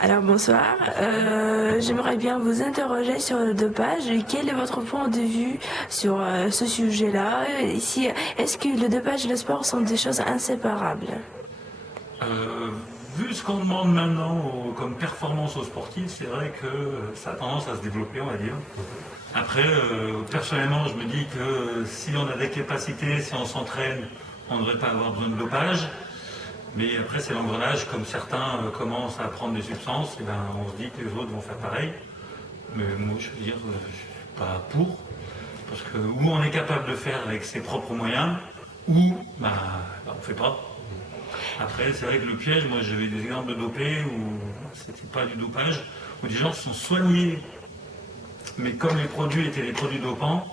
Alors bonsoir, j'aimerais bien vous interroger sur le dopage. Quel est votre point de vue sur ce sujet-là? Ici, est-ce que le dopage et le sport sont des choses inséparables? Euh, Vu ce qu'on demande maintenant comme performance aux sportifs, c'est vrai que ça a tendance à se développer, on va dire. Après, personnellement, je me dis que si on a des capacités, si on s'entraîne, on ne devrait pas avoir besoin de dopage. Mais après, c'est l'engrenage, comme certains commencent à prendre des substances, et ben, on se dit que les autres vont faire pareil. Mais moi, je veux dire, je suis pas pour. Parce que ou on est capable de faire avec ses propres moyens, ou on ne fait pas. Après, c'est vrai que le piège, moi j'ai eu des exemples de dopés où c'était pas du dopage, où des gens se sont soignés, mais comme les produits étaient des produits dopants,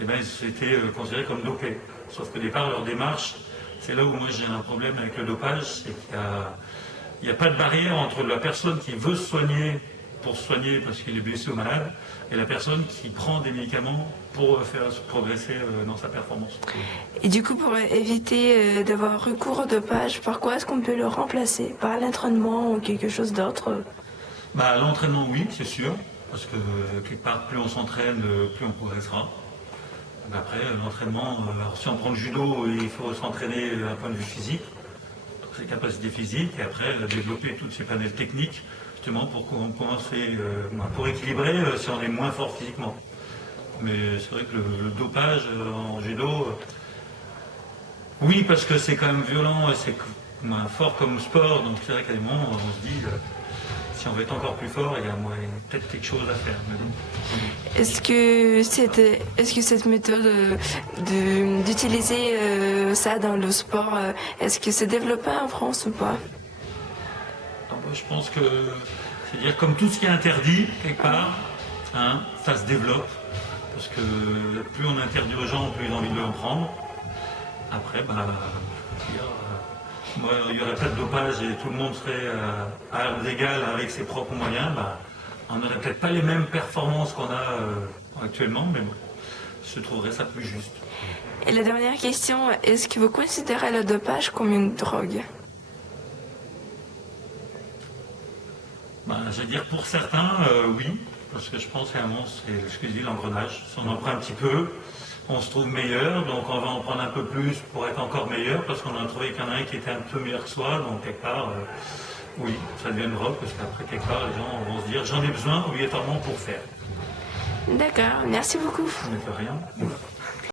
eh ben, ils étaient considérés comme dopés. Sauf que au départ, leur démarche, c'est là où moi j'ai un problème avec le dopage, c'est qu'il n'y a pas de barrière entre la personne qui veut se soigner pour se soigner parce qu'il est blessé ou malade, et la personne qui prend des médicaments pour faire progresser dans sa performance. Et du coup, pour éviter d'avoir recours au dopage, par quoi est-ce qu'on peut le remplacer? Par l'entraînement ou quelque chose d'autre? L'entraînement, oui, c'est sûr, parce que quelque part, plus on s'entraîne, plus on progressera. Après, l'entraînement, alors si on prend le judo, il faut s'entraîner d'un point de vue physique, ses capacités physiques, et après développer toutes ces panels techniques, justement pour commencer, pour équilibrer si on est moins fort physiquement. Mais c'est vrai que le dopage en judo, oui, parce que c'est quand même violent, et c'est fort comme sport, donc c'est vrai qu'à des moments, on se dit, si on veut être encore plus fort, il y a peut-être quelque chose à faire. Mais bon. Est-ce que cette méthode d'utiliser ça dans le sport, est-ce que c'est développé en France ou pas? Moi, je pense que, c'est-à-dire comme tout ce qui est interdit, quelque part, hein, ça se développe. Parce que plus on interdit aux gens, plus ils ont envie de le prendre. Après, moi, il n'y aurait pas de dopage et tout le monde serait à armes égales avec ses propres moyens. On n'aurait peut-être pas les mêmes performances qu'on a actuellement, mais bon, je trouverais ça plus juste. Et la dernière question, est-ce que vous considérez le dopage comme une drogue? Je veux dire pour certains, oui, parce que je pense qu'à un moment, c'est ce que je dis, l'engrenage. Si on en prend un petit peu, on se trouve meilleur, donc on va en prendre un peu plus pour être encore meilleur, parce qu'on a trouvé qu'il y en a un qui était un peu meilleur que soi, donc quelque part, oui, ça devient une drogue, parce qu'après, quelque part, les gens vont se dire, j'en ai besoin obligatoirement pour faire. D'accord, merci beaucoup. Mais de rien.